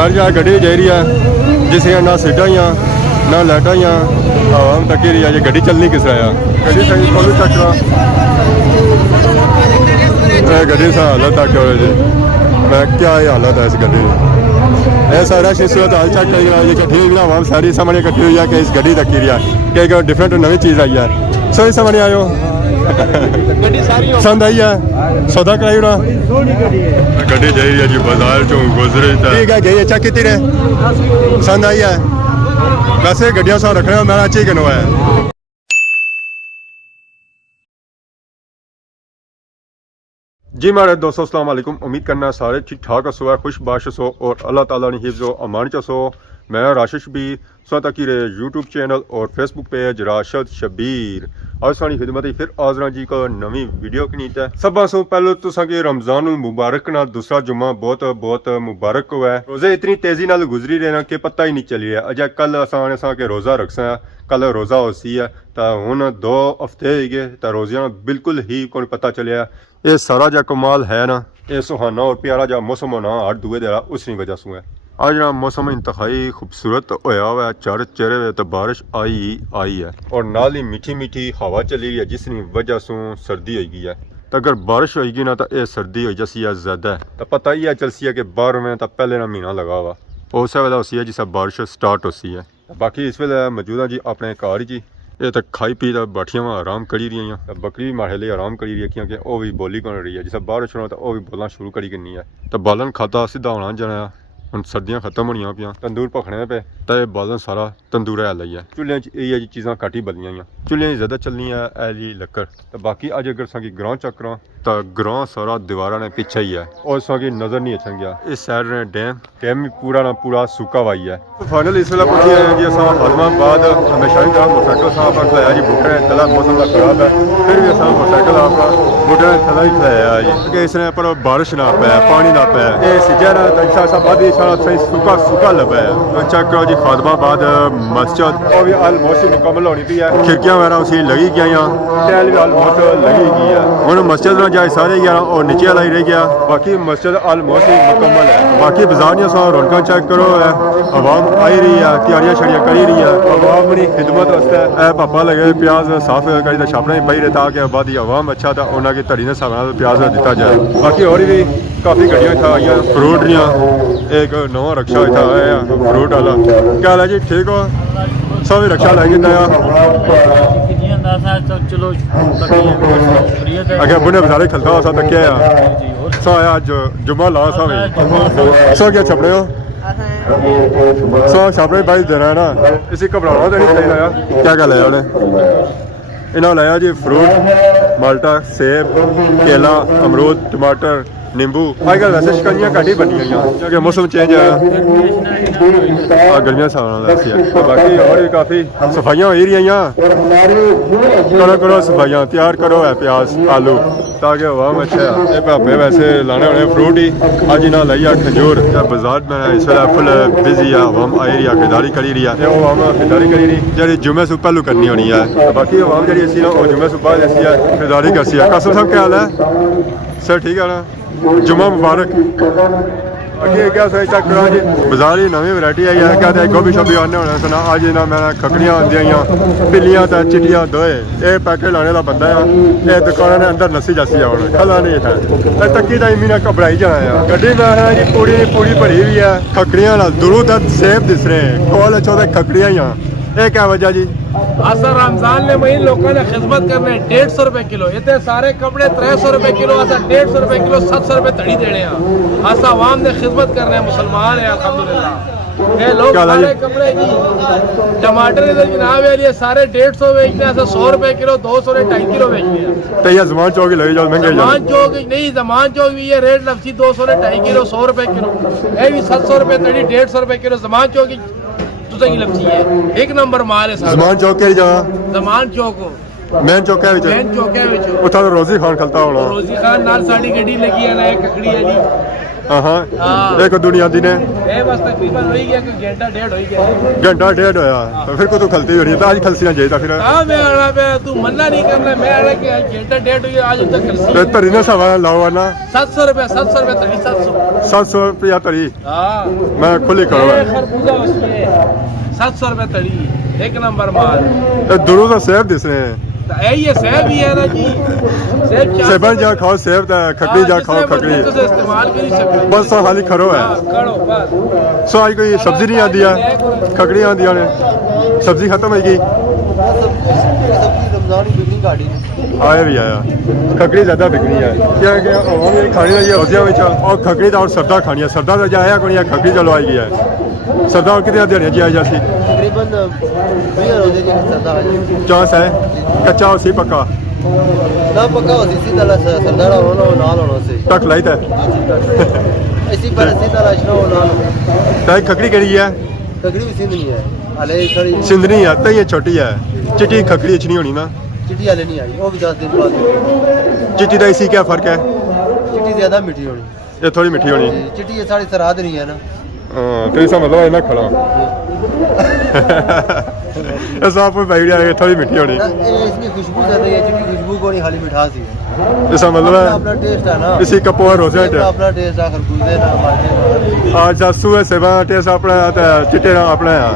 बाजार जा गड्डी जा रही है जिसमें ना सीटा ही ना लाइटा ही हम तकी रही है। ये गड्डी चलनी किस तरह है गड्डी सही खोलो चक्रा गड्डी सा हालत तक जी मैं क्या ही हालत है इस गड्डी ये सारा सूरत हाल चेक कर ये गड्डी भी ना सारी सामने इकट्ठी हुई है कि इस गड्डी तक रही है कि डिफरेंट नवी चीज़ आई है। सो इस समझ आयो पसंद आई है सौदा कराई उड़ा गड्डी जा रही है जी बाजार चो गुजरे ठीक है गई चेक की रहे पसंद आई है वैसे गड्डियां सौ रखने मैं अच्छी किनो है। जी मेरे दोस्तों अस्सलाम वालेकुम उम्मीद करना सारे ठीक ठाक हसो है खुश बाश हो और अल्लाह ताला ने हिफ्ज़ो अमान चसो। मैं राशिद शबीर स्वतः की यूट्यूब चैनल और फेसबुक पेज राशिद शबीर आज सारी खिदमत फिर हाज़र जी को नवी वीडियो की नीत है। सब सो पहले तो कि रमज़ान मुबारक ना दूसरा जुम्मा बहुत बहुत मुबारक हुआ है। रोज़े इतनी तेज़ी नाल गुजरी रहे कि पता ही नहीं चली है अजय कल असा के रोज़ा रखसा कल रोज़ा होसी है तो हुण 2 हफ्ते हो गए तो रोज़ियां बिल्कुल ही को पता चलिया। ये सारा जा कमाल है ना ये सुहाना और प्यारा जा मौसम होना हर दुए दे उसकी वजह से है। आज जरा मौसम इंतहाई खूबसूरत होया हुआ है चार चेहरे तो बारिश आई है और नाल ही मीठी मीठी हवा चली रही है जिसकी वजह से सर्दी होगी है। तो अगर बारिश होगी ना तो यह सर्दी हो जैसी है ज़्यादा है तो पता ही है चलसी है कि 12 में तो पहले ना महीना लगा हुआ उस वेला होती है जिस बारिश स्टार्ट होती है। बाकी इस वे मौजूद है जी अपने घर जी ये तो खाई पी तो बैठिया वहाँ आराम करी रही हैं बकरी भी माड़े लिए आराम करी रही है क्योंकि वह भी बोली कर रही है जिस बारिश होना तो वह भी बोलना शुरू करी करनी है। तो बालन खाता सीधा होना जाना हम सर्दियाँ खत्म होनी पियाँ तंदूर भखने पे तो यह बालन सारा तंदूर है लाई है। चूल्हे यही है जी चीज़ा घट ही बदलियाँ चूल्हे ज़्यादा चलनी है जी लक्कड़। तो बाकी अज अगर सी ग्रां चेक करा तो ग्रां सारा दीवारा ने पीछे ही है और सी नज़र नहीं अच्छा गया। इस साइड ने डैम भी पूरा ना पूरा सूखा हुआ है। तो फाइनल इस वे पहुंचे हैं जी असा आजमाबाद हमेशा ही तरह मोटरसाइकिल साफ खलाया जी बूटे ने थला मौसम का खराब है फिर भी असा मोटरसाइकिल आपका बूटे ने थला ही खलाया जी कि इसने पर बारिश ना पै पानी ना पै ये सीजा ना बद सही सूखा सूखा लगा है। तो चेक करो जी खादमाबाद मस्जिद और भी ऑलमोस्ट मुकम्मल होनी पी है खिड़कियां वगैरह उसी लगी गई टैल भी ऑलमोस्ट लगी गई है। हम मस्जिद में जाए सारे गया और नीचे वाला ही रह गया बाकी मस्जिद ऑलमोस्ट मुकम्मल है। बाकी बाजार सारा रौनक चेक करो है आवाम आई रही है तैयारियां शड़ियाँ करी रही है आवाम अपनी खिदमत वास्ते पापा लगे प्याज साफ करी तो छापने पाई रहे ताकि बाद आवाम अच्छा था उन्होंने धड़ी ने हिसाब प्याज दिता जाए। बाकी और भी काफ़ी गड्डियाँ था आई फ्रूट दियाँ एक नवा रक्षा था आया फ्रूट वाला क्या हाल है जी ठीक हो सब रक्षा लैके नया अगर बुने बेचारे खलता हो सब तकिया सो आया जुम्मा ला सब सो क्या छपने हो सो छपने भाई देना है ना इसी घबराना तो नहीं चाहिए लाया क्या लाया उन्हें इन्होंने लाया जी फ्रूट माल्टा सेब केला अमरूद टमाटर नींबू आजकल वैसे शिकंजियां घट ही बनी क्योंकि मौसम चेंज है गर्मियां तो बाकी और भी काफ़ी सफाइयाँ हो रही करो सफाइयाँ तैयार करो है प्याज आलू ताकि आवाम अच्छा है। ये भापे वैसे लाने होने फ्रूट ही अज इन्हें लाई खजूर बाजार में इस वे फुल बिजी है आवाम आई रही है खरीदारी करी रही है आवाम खरीदारी करी रही जी जुम्मे से पहलू करनी होनी है। बाकी आवाम जी असी ना जुम्मे से बाद जैसी है खरीदारी करसी है। कसम साहब क्या हाल है सर ठीक है ना जुम्मा मुबारक। अगे क्या सही चेक करा जी बाजार ही नवी वैरायटी आई है क्या गोभी शोभी आने होने सुना अज ना मैं खकड़ियाँ आंदियाँ बिल्लियाँ तो चिटियाँ दोए ये पैकेट लाने का बंदा है ये दुकान ने अंदर नसी जासी आना खला नहीं था तकी तो इमी ने घबराई जाना है गड्डी में है जी पूरी पूरी भरी हुई है खकड़ियाँ दूरों तक सेब दिस रहे हैं कॉल अच्छो तो खकड़ियाँ ही ये क्या वजह जी असर रमजान ने महीने लोगों ने खिदमत करने 150 रुपए किलो इतने सारे कपड़े 300 रुपए किलो असा 150 रुपए किलो 700 रुपए धड़ी देने असा आवाम ने खिदमत करने मुसलमान है अल्हम्दुलिल्लाह। ये लोग सारे कपड़े जी टमाटर जनाब है सारे 150 बेचते हैं 100 रुपए किलो 200 250 किलो बेचते हैं। तो ये जमान चौक लगे जाओ महंगे जमान चौक नहीं जमान चौक भी ये रेट लफसी 200 250 किलो 100 रुपए किलो ये भी 700 रुपए धड़ी 150 रुपए किलो जमान चौक की लपसी है एक नंबर माल है जमान चौक के जगह जमान चौक मेन चौक है मेन चौक है उठा तो रोजी खान खलता होना रोजी खान नाल साडी गड्डी लगी है ना एक ककड़ी है जी हाँ हाँ। एक दुनिया दी ने ये बस तकरीबन हो ही गया कि घंटा डेढ़ हो ही गया घंटा डेढ़ होया तो फिर को तू खलती होनी तो आज खलसियां चाहिए फिर हाँ मैं आना मैं तू मन्ना नहीं करना मैं आना कि आज घंटा डेढ़ हो गया आज तक ते तरी ने सवा लाओ ना 700 रुपया 700 700 रुपया तरी हाँ मैं खुली करो ये खरबूजा उसमें 700 रुपया तड़ी एक नंबर माल दोनों तो सेब दिस रहे हैं यही है सेब ही है ना जी सेब सेबन जा खाओ सेब खकड़ी जा खाओ खकड़ी से इस्तेमाल कर ही सकते बस तो खाली खरो है करो बस सो आज कोई सब्जी नहीं आती है खकड़ी आती है सब्जी खत्म है गई आया भी आया खकड़ी ज्यादा बिकनी है क्या क्या खानी है रोजिया में और खकड़ी और सरदा खानी है सरदा तो जाया कोई खकड़ी चलो आई गई है सरदा और कितने दिहाड़ियां जी आई जाती तकरीबन 20 रोजे की सरदा है चांस है कच्चा और सी पक्का ना पक्का होती सी तला सरदार होना और नाल होना से टक लाई था ऐसी पर सी तला शनो नाल ताई खकड़ी करी है तकरीबन सिंध नहीं है हाले थोड़ी सिंधनी है तो ये छोटी है चिट्टी खकड़ी अच्छी नहीं होनी ना चिट्टी हाले नहीं आई वो भी 10 दिन बाद चिट्टी का इसी क्या फर्क है चिट्टी ज्यादा मीठी होनी ये थोड़ी मीठी होनी चिट्टी ये सारी सराद नहीं है ना तो इसका मतलब है ना खड़ा ऐसा आपको आइडिया है थोड़ी मीठी होनी इसमें खुशबू चल रही है चिट्टी खुशबू को नहीं खाली मिठास ही है इसका मतलब अपना है टेस्ट है ना इसी कपो है रोजे अपना टेस्ट है खरबूजे ना मालटे आज जासू है सेवा टेस्ट अपना चिट्टे ना अपना है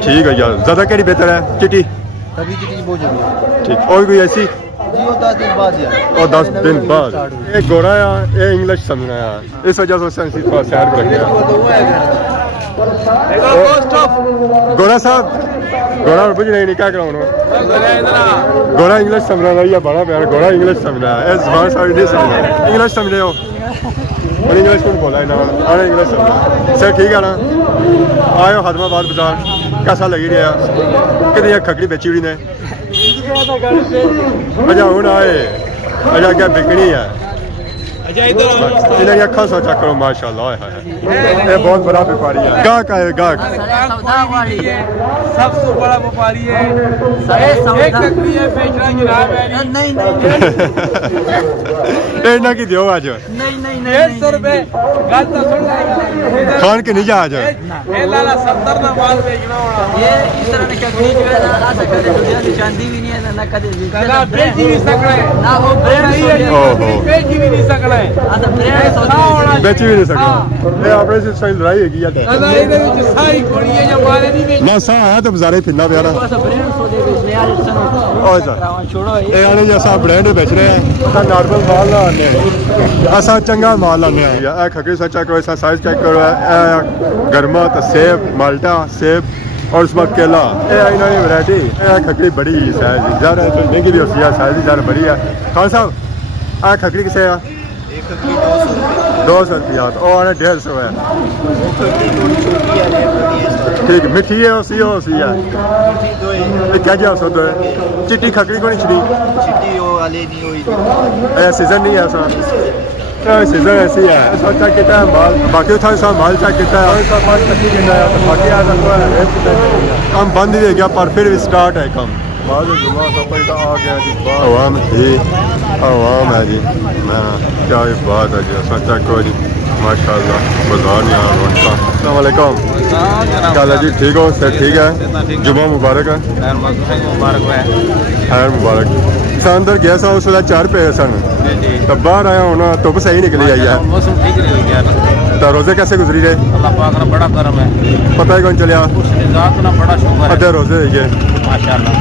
ठीक है यार ज्यादा केड़ी बेहतर है चिट्टी तभी चिट्टी बहुत जल्दी ठीक और कोई ऐसी जी वो 10 दिन बाद यार और 10 दिन बाद एक गोरा है ये इंग्लिश समझना है इस वजह से उसने थोड़ा शहर को रख दिया गोरा साहब गोरा बुझ नहीं क्या कराऊँ गोरा इंग्लिश समझ रहा है बड़ा प्यार गोरा इंग्लिश समझ रहा है जबान सारी नहीं समझ इंग्लिश समझ रहे हो और इंग्लिश कौन बोला है ना अरे इंग्लिश समझ सर ठीक है ना आयो हदमाबाद बाजार कैसा लगी रहा कितनी खकड़ी बेची हुई ने अच्छा हूँ आए अच्छा क्या बिकनी है इन्हें अखा सा चेक करो माशाल्लाह ये बहुत बड़ा व्यापारी है गाहक है गाहक सबसे बड़ा व्यापारी है एक तकरी है बेचना जनाब है नहीं इन्हें की दियो आज नहीं 150 रुपए गल तो सुन ले खान के नहीं जा आज ये लाला 70 ना माल बेचना होना ये इस तरह की ककड़ी जो है ना ऐसा कदे दुनिया की चांदी भी नहीं है ना कदे भी ना बेची भी सकना है ना वो ब्रांड नहीं है ओहो। बेची भी नहीं सकना है आता ब्रांड सोच बेची भी नहीं सकता ये आपने से सही लड़ाई हैगी है ना ਇਹਦੇ ਵਿੱਚ ਸਾਈ ਕੋਣੀ ਹੈ ਜਾਂ ਮਾਲੇ ਨਹੀਂ ਵੇਚ ना सा आया तो बाजारे फिरना प्यारा ऐसा ब्रांड सोच बेचने यार इस और सर। तरह छोड़ो ये आने जैसा ब्रांड बेच रहे हैं असा नॉर्मल माल ना आने असा चंगा माल आने ए खकड़ी सा चेक करो ऐसा साइज चेक करो ए गर्मा तो सेब माल्टा सेब और उस वक्त केला ये इन्होंने वैरायटी ये खकड़ी बड़ी साइज ज़्यादा महंगी भी होती है साइज ज़्यादा बड़ी है खान साहब आ खकड़ी किसे है 200 रुपया और 150 है ठीक मिठी है उसी है ये क्या जा सकता है चिट्टी खकड़ी को नहीं छिड़ी सीजन नहीं है सर सीजन ऐसी है ऐसा चेक किया है माल बाकी था सब माल चेक किया है सब माल चेक किया है तो बाकी आ सकता है काम बंद ही हो गया पर फिर भी स्टार्ट है काम बाद जुमा सब आ गया जी आवाम थी आवाम है जी क्या बात है जी ऐसा चेक करो जी माशाल्लाह बाजार में आ रहा अस्सलाम वालेकुम क्या हाल है जी ठीक हो सर ठीक है जुमा मुबारक है खैर मुबारक सा अंदर गया सा उस वेला 4 पे सन तो बाहर आया होना धुप सही निकली आई है मौसम ठीक नहीं हो गया तो रोजे कैसे गुजरी रहे अल्लाह पाक का बड़ा करम है पता ही कौन चलिया जात ना बड़ा शुक्र है अद्धे रोजे हो गए माशाल्लाह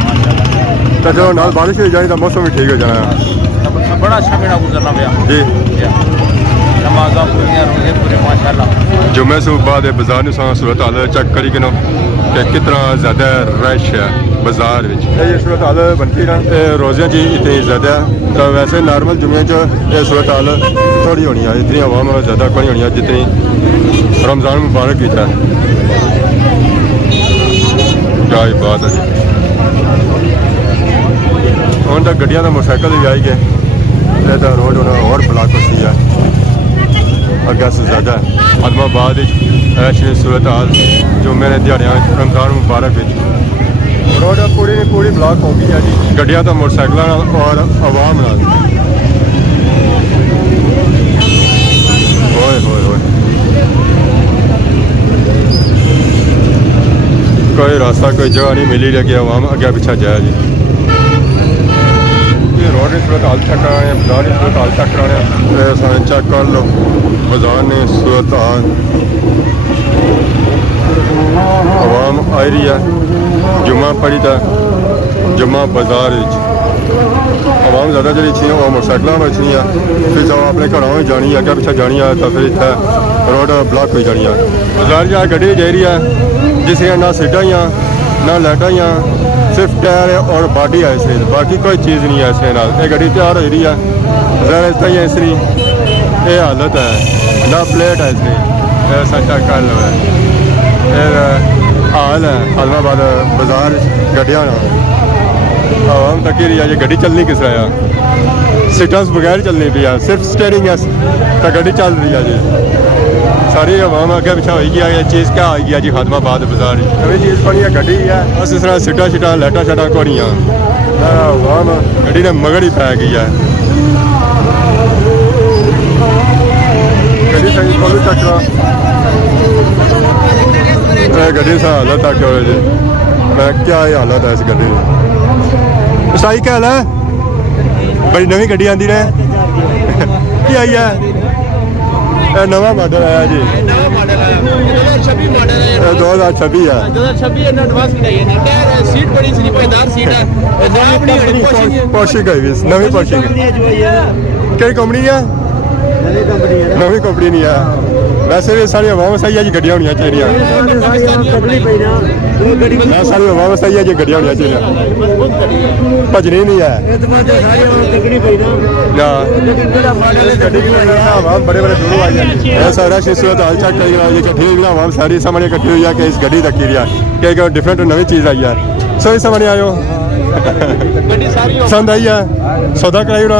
तो चलो नाल बारिश हो जानी तो मौसम भी ठीक हो जाना बड़ा अच्छा मेरा गुजरना पाया जी नमाज़ां पूरियां रोजे पूरे माशाल्लाह जुम्मे से बाद बाजार में सूरत हाल चेक करी कि कितना ज़्यादा रश है बाजार में ये सूरत हाल बनती ना रोज़ियाँ जी इतनी ज़्यादा तो वैसे नॉर्मल जुम्मे ये सूरत हाल थोड़ी होनी है इतनी आवाम ज़्यादा कोई होनी है जितनी रमज़ान मुबारक की है क्या ही बात है जी ਹੁਣ ਤਾਂ ਗੱਡੀਆਂ ਦਾ ਮੋਟਰਸਾਈਕਲ ਵੀ ਆਈ ਗਏ ਇਹਦਾ ਰੋਡ ਹੋਣਾ ਹੋਰ ਬਲਾਕ ਹੋਈ ਹੈ ਅੱਗੇ ਸੇ ਜ਼ਿਆਦਾ ਆਦਮਾਬਾਦ ਵਿੱਚ ਐਸ਼ੀ ਸੂਰਤ ਹਾਲ ਜੋ ਮੇਰੇ ਦਿਹਾੜਿਆਂ ਰਮਜ਼ਾਨ ਮੁਬਾਰਕ ਵਿੱਚ ਰੋਡ ਪੂਰੀ ਬਲਾਕ ਹੋ ਗਈ ਹੈ ਜੀ ਗੱਡੀਆਂ ਤਾਂ ਮੋਟਰਸਾਈਕਲਾਂ ਨਾਲ ਔਰ ਆਵਾਮ ਨਾਲ ਓਏ कोई रास्ता कोई जगह नहीं मिली रही कि आवाम अगे पीछे जाए जी। ये रोड की सूरत हाल चेक कराने, बाजार की सूरत हाल चेक कराने, सारे चेक कर लो बाजार ने सूरत हाल। आवाम आई रही है, जुम्मा पड़ी था, जुम्मा बाजार आवाम ज़्यादा जी थी वो मोटरसाइकिलों में थी, फिर जब अपने घरों में जानी अगे पिछले जानी है तो फिर इतना रोड ब्लॉक हो जानी है। बाजार जा गड्डी जा रही है जिसमें ना सीटा ही ना लाइटा ही, सिर्फ टायर और बॉडी है इसलिए, बाकी कोई चीज़ नहीं है इसके नाल। ये गड्डी तैयार हो रही है ज़रा इस तरह इसकी ये हालत है, ना प्लेट है इसकी ऐसा चेक कर लो हाल है आलमाबाद बाजार गड्डियाँ आवाम तक ही रही है। ये गड्डी चलनी किस तरह है, सीटा बगैर चलनी पी है, सिर्फ स्टेयरिंग है तो गड्डी चल रही है जी। सारी आवाम अगे पिछा हो गया, ये चीज़ क्या आई है जी खादमाबाद बाजार नवी चीज़ बनी है गड्डी है, बस इस तरह सीटा शीटा लाइटा शाटा कोनियाँ आवाम गड्डी ने मगड़ ही पै गई है। गड्डी सही खोलो चक्रा गड्डी से हालत तक हो जी, मैं क्या ये हालत है इस गड्डी में। साई क्या हाल है, बड़ी नवी गड्डी आंदी रहे की आई है, नवा मॉडल आया जी, 2026 मॉडल है, 2026 है, 2026 है, एडवांस की है, टायर सीट बड़ी सी पायदार सीट है, जनाब नहीं पोर्शिंग है नवी पोर्शिंग कई कंपनी है, नवी कंपनी नहीं है। वैसे भी सारी आवाम सही है जी, गड्डियाँ होनी चाहिए, मैं सारी आवाम सही है जी, गड्डियाँ होनी चाहिए, भजनी नहीं है आवाम बड़े बड़े दूरों आई है। ऐसा रश इस सूरत हाल चेक करेगा, ये इकट्ठी हुई ना आवाम सारी सामने इकट्ठी हुई है कि इस गड्डी तक रही है कि डिफरेंट नवी चीज़ आई है। सो इस सामने आयो पसंद आई है, सौदा कराई ना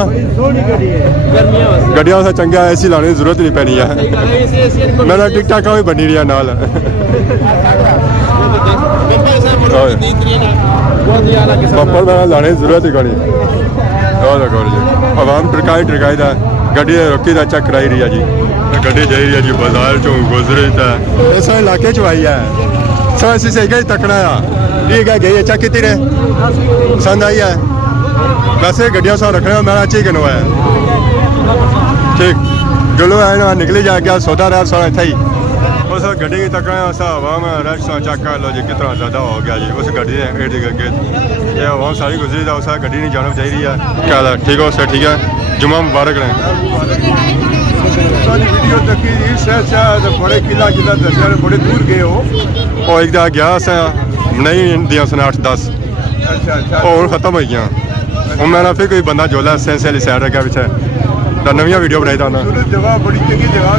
गड्डियां से चंगा ऐसी लाने की जरूरत नहीं पैनी है, मेरा टिकटा का भी बनी रहा नाल बपर में लाने की जरूरत ही कोनी। आवाम टरकाई था गड्डी रोकी था चेक कराई रही है जी, गड्डी जा रही है जी बाजार चो गुजरी था इस इलाके चो आई है। सो ऐसी सही गई तकना ठीक है गई है चेक की ने पसंद आई है। वैसे गड्डियां सौ रखने मेरा अच्छी किनो है ठीक गलो है ना निकली जा गया सौदा रहा सोना था ही उस गड्डी की तकना उस आवाम रश चेक कर लो जी कितना ज़्यादा हो गया जी। उस गड्डी ने इर्द गिर्द ये आवाम सारी गुजरी था, उस गड्डी नहीं जाना चाहिए है। क्या हाल ठीक हो सर ठीक है, जुम्मा मुबारक रहें। वीडियो तकी बड़े किला किला दसिया बड़े दूर गए हो और एक गया नहीं दिया उसने 8-10 और खत्म हो गया हूँ मैं फिर कोई बंदा जोला सेंस वाली साइड रखा पिछे तो नवी वीडियो बनाई था जगह बड़ी चंगी जगह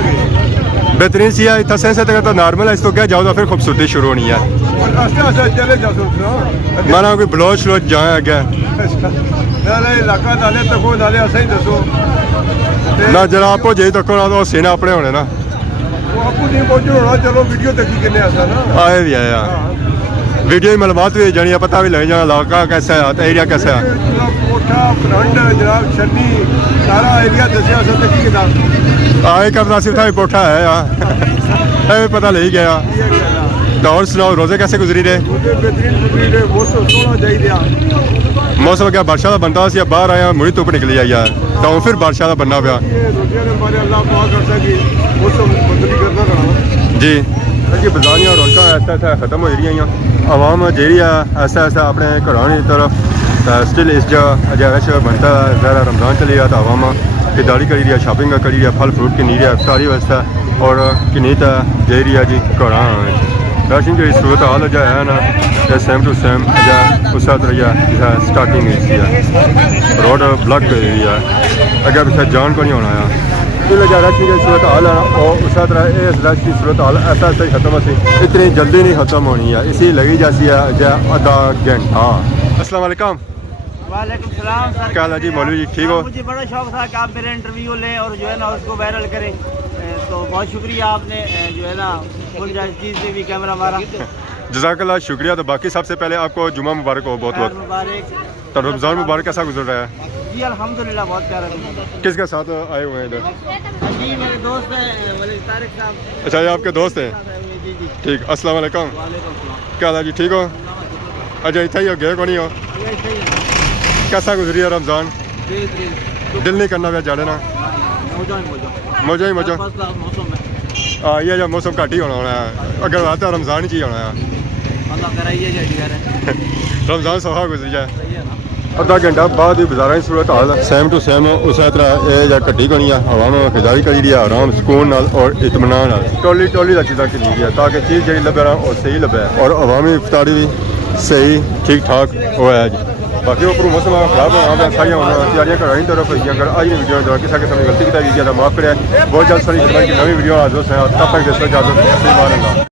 बेहतरीन सी है इतना सेंस तक तो नॉर्मल है, इस तो क्या जाओ तो फिर खूबसूरती शुरू होनी है। माना कोई ब्लॉज श्लोज जाए अगे ना जरा आपको जे तक तो सीने अपने होने ना चलो वीडियो तकी किन्ने ऐसा ना आए भी आया वीडियो मालूमात भी जानी है, पता भी लग जाना इलाका कैसा है, एरिया कैसा है। कोठा फ्रंट जनाब छन्नी सारा एरिया दसिया सा तकी किताब आए का मुनासिब था कोठा है यार पता ले ही गया। तो और सुनाओ रोजे कैसे गुजरी रहे? बेहतरीन गुजरी रहे, मौसम सोना चाहिए, मौसम क्या बारिश का बनता सी बाहर आया मुड़ी धुप निकली आई यार तो फिर बारिश का बनना पाया जी। बाजारियाँ रौनक ऐसा ऐसा खत्म हो रही आवाम जी ऐसा ऐसा अपने घरों की तरफ स्टिल इस जगह रश बनता ज़्यादा रमज़ान चली रहा तो आवाम खरीदारी करी रही है, शॉपिंग करी रही है, फल फ्रूट की नी रही है, सारी व्यवस्था और किन्नी तो जी रही है जी घर राशन की सूरत हाल जो है ना सेम टू सेम उस तरह स्टार्टिंग रोड ब्लॉक कर रही है, अगर पीछे जान को नहीं होना है रश की सूरत हाल है और उस तरह इस रश की सूरत हाल ऐसा ऐसा ही खत्म सी इतनी जल्दी नहीं खत्म होनी है, इसी लगी जैसी है आधा घंटा। अस्सलाम वालेकुम। वालेकुम सलाम सर, क्या हाल है जी मौलवी जी ठीक हो? मुझे बड़ा शौक था कि आप मेरा इंटरव्यू लें और जो है ना उसको वायरल करें, तो बहुत शुक्रिया आपने जो है ना फुल चीज़ से भी कैमरा मारा। जज़ाकल्लाह शुक्रिया। तो बाकी सबसे पहले आपको जुम्मा मुबारक हो बहुत बहुत मुबारक। तो रमज़ान मुबारक कैसा गुजर रहा है? जी अल्हम्दुलिल्लाह बहुत प्यारा। किसके साथ आए हुए हैं इधर? जी मेरे दोस्त हैं तारिक साहब। अच्छा ये आपके दोस्त हैं? जी जी ठीक। अस्सलाम वालेकुम। वालेकुम सलाम। क्या हाल है जी, ठीक हो? अच्छा इतना ही हो गए को नहीं हो? कैसा गुजरी है रमज़ान? दिल नहीं करना पिया जाने ना? मौजा ही मौजा। ये जो मौसम घट ही होना है, अगर आता रमज़ान ही होना है। रमज़ान सौहा गुजरी है। अद्धा घंटा बाद ही बाजारा की सूरत हाल सेम टू सेम उस तरह ये घटी गई है। हवा में खिजारी करी दी है आराम सुकून नाल और इत्मीनान नाल। टोली टोली का चीज़ा चली गई है ताकि चीज़ जी लगे ना और सही लगे और अवामी इफ्तारी भी सही ठीक ठाक हो है जी। बाकी उपर मौसम खराब होना सारिया होना तैयारियां कर रही तरफ हुई अगर अज वीडियो जो किसी किस्म की गलती की माफ करें। बहुत जल्द सारी नवी वीडियो हाजिर हैं। तब तक दोस्तों इजाजत।